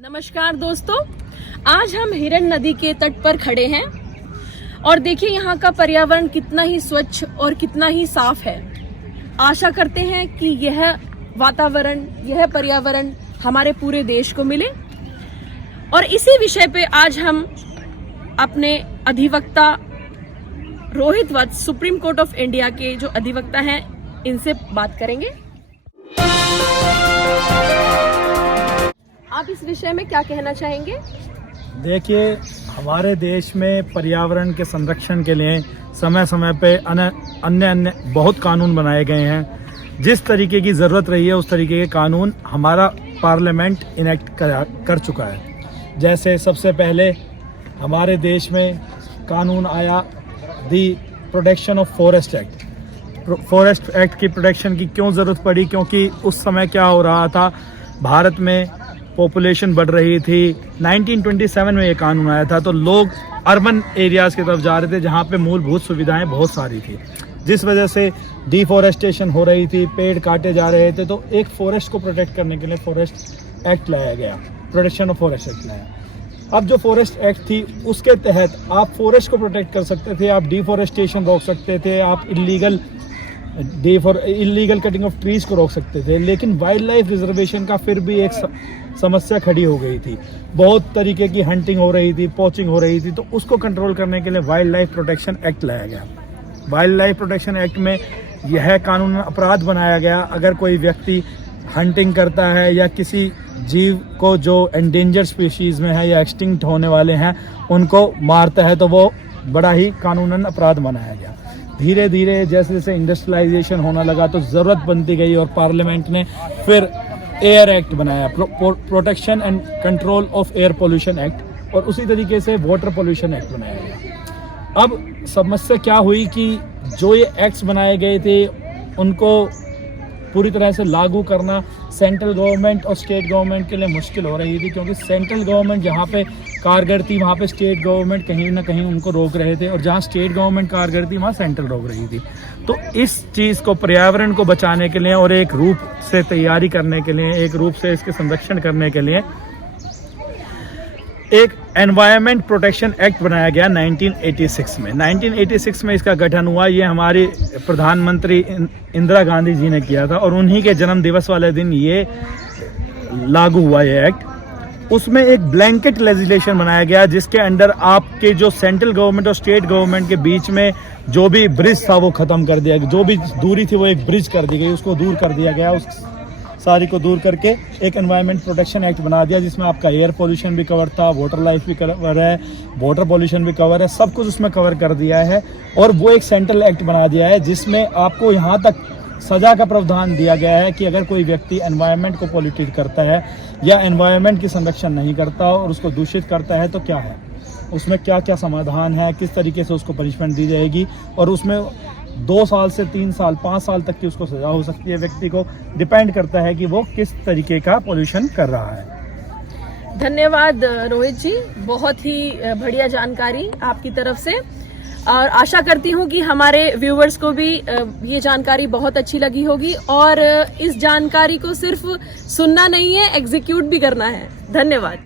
नमस्कार दोस्तों, आज हम हिरन नदी के तट पर खड़े हैं और देखिए यहाँ का पर्यावरण कितना ही स्वच्छ और कितना ही साफ है। आशा करते हैं कि यह वातावरण, यह पर्यावरण हमारे पूरे देश को मिले। और इसी विषय पे आज हम अपने अधिवक्ता रोहित वत्स, सुप्रीम कोर्ट ऑफ इंडिया के जो अधिवक्ता हैं, इनसे बात करेंगे। आप इस विषय में क्या कहना चाहेंगे? देखिए, हमारे देश में पर्यावरण के संरक्षण के लिए समय समय पे अन्य बहुत कानून बनाए गए हैं। जिस तरीके की ज़रूरत रही है उस तरीके के कानून हमारा पार्लियामेंट इनेक्ट कर चुका है। जैसे सबसे पहले हमारे देश में कानून आया दी protection of forest act. Forest act की प्रोटेक्शन की क्यों ज़रूरत पड़ी? क्योंकि उस समय क्या हो रहा था, भारत में पॉपुलेशन बढ़ रही थी। 1927 में ये कानून आया था, तो लोग अर्बन एरियाज़ की तरफ जा रहे थे जहाँ पे मूलभूत सुविधाएं बहुत सारी थी, जिस वजह से डिफॉरेस्टेशन हो रही थी, पेड़ काटे जा रहे थे। तो एक फॉरेस्ट को प्रोटेक्ट करने के लिए फॉरेस्ट एक्ट लाया गया, प्रोटेक्शन ऑफ फॉरेस्ट एक्ट लाया। अब जो फॉरेस्ट एक्ट थी उसके तहत आप फॉरेस्ट को प्रोटेक्ट कर सकते थे, आप डिफॉरेस्टेशन रोक सकते थे, आप इलीगल कटिंग ऑफ ट्रीज को रोक सकते थे। लेकिन वाइल्ड लाइफ रिजर्वेशन का फिर भी एक समस्या खड़ी हो गई थी। बहुत तरीके की हंटिंग हो रही थी, पोचिंग हो रही थी, तो उसको कंट्रोल करने के लिए वाइल्ड लाइफ प्रोटेक्शन एक्ट लाया गया। वाइल्ड लाइफ प्रोटेक्शन एक्ट में यह कानून अपराध बनाया गया, अगर कोई व्यक्ति हंटिंग करता है या किसी जीव को जो एंडेंजर स्पीशीज में है या एक्सटिंक्ट होने वाले हैं उनको मारता है, तो वो बड़ा ही कानूनन अपराध बनाया गया। धीरे धीरे जैसे जैसे इंडस्ट्रियलाइजेशन होने लगा तो ज़रूरत बनती गई और पार्लियामेंट ने फिर एयर एक्ट बनाया, protection and control of air pollution act, और उसी तरीके से वाटर पोल्यूशन एक्ट बनाया गया। अब समस्या क्या हुई कि जो ये एक्ट्स बनाए गए थे उनको पूरी तरह से लागू करना सेंट्रल गवर्नमेंट और स्टेट गवर्नमेंट के लिए मुश्किल हो रही थी, क्योंकि सेंट्रल गवर्नमेंट जहाँ पे कारगर थी वहाँ पे स्टेट गवर्नमेंट कहीं ना कहीं उनको रोक रहे थे, और जहाँ स्टेट गवर्नमेंट कारगर थी वहाँ सेंट्रल रोक रही थी। तो इस चीज़ को, पर्यावरण को बचाने के लिए और एक रूप से तैयारी करने के लिए, एक रूप से इसके संरक्षण करने के लिए एक एनवायरमेंट प्रोटेक्शन एक्ट बनाया गया 1986 में। 1986 में इसका गठन हुआ। ये हमारी प्रधानमंत्री इंदिरा गांधी जी ने किया था और उन्हीं के जन्म दिवस वाले दिन ये लागू हुआ ये एक्ट। उसमें एक ब्लैंकेट लेजिस्लेशन बनाया गया जिसके अंडर आपके जो सेंट्रल गवर्नमेंट और स्टेट गवर्नमेंट के बीच में जो भी ब्रिज था वो खत्म कर दिया गया, जो भी दूरी थी वो एक ब्रिज कर दी गई, उसको दूर कर दिया गया। उस सारी को दूर करके एक एनवायरनमेंट प्रोटेक्शन एक्ट बना दिया जिसमें आपका एयर पोल्यूशन भी कवर था, वाटर लाइफ भी कवर है, वाटर पोल्यूशन भी कवर है, सब कुछ उसमें कवर कर दिया है। और वो एक सेंट्रल एक्ट बना दिया है जिसमें आपको यहाँ तक सजा का प्रावधान दिया गया है कि अगर कोई व्यक्ति एनवायरनमेंट को पॉल्यूटेट करता है या एनवायरनमेंट की संरक्षण नहीं करता और उसको दूषित करता है तो क्या है, उसमें क्या क्या समाधान है, किस तरीके से उसको पनिशमेंट दी जाएगी, और उसमें 2 साल से 3 साल 5 साल तक की उसको सजा हो सकती है। व्यक्ति को डिपेंड करता है कि वो किस तरीके का पोल्यूशन कर रहा है। धन्यवाद रोहित जी, बहुत ही बढ़िया जानकारी आपकी तरफ से, और आशा करती हूँ कि हमारे व्यूवर्स को भी ये जानकारी बहुत अच्छी लगी होगी और इस जानकारी को सिर्फ सुनना नहीं है, एग्जीक्यूट भी करना है। धन्यवाद।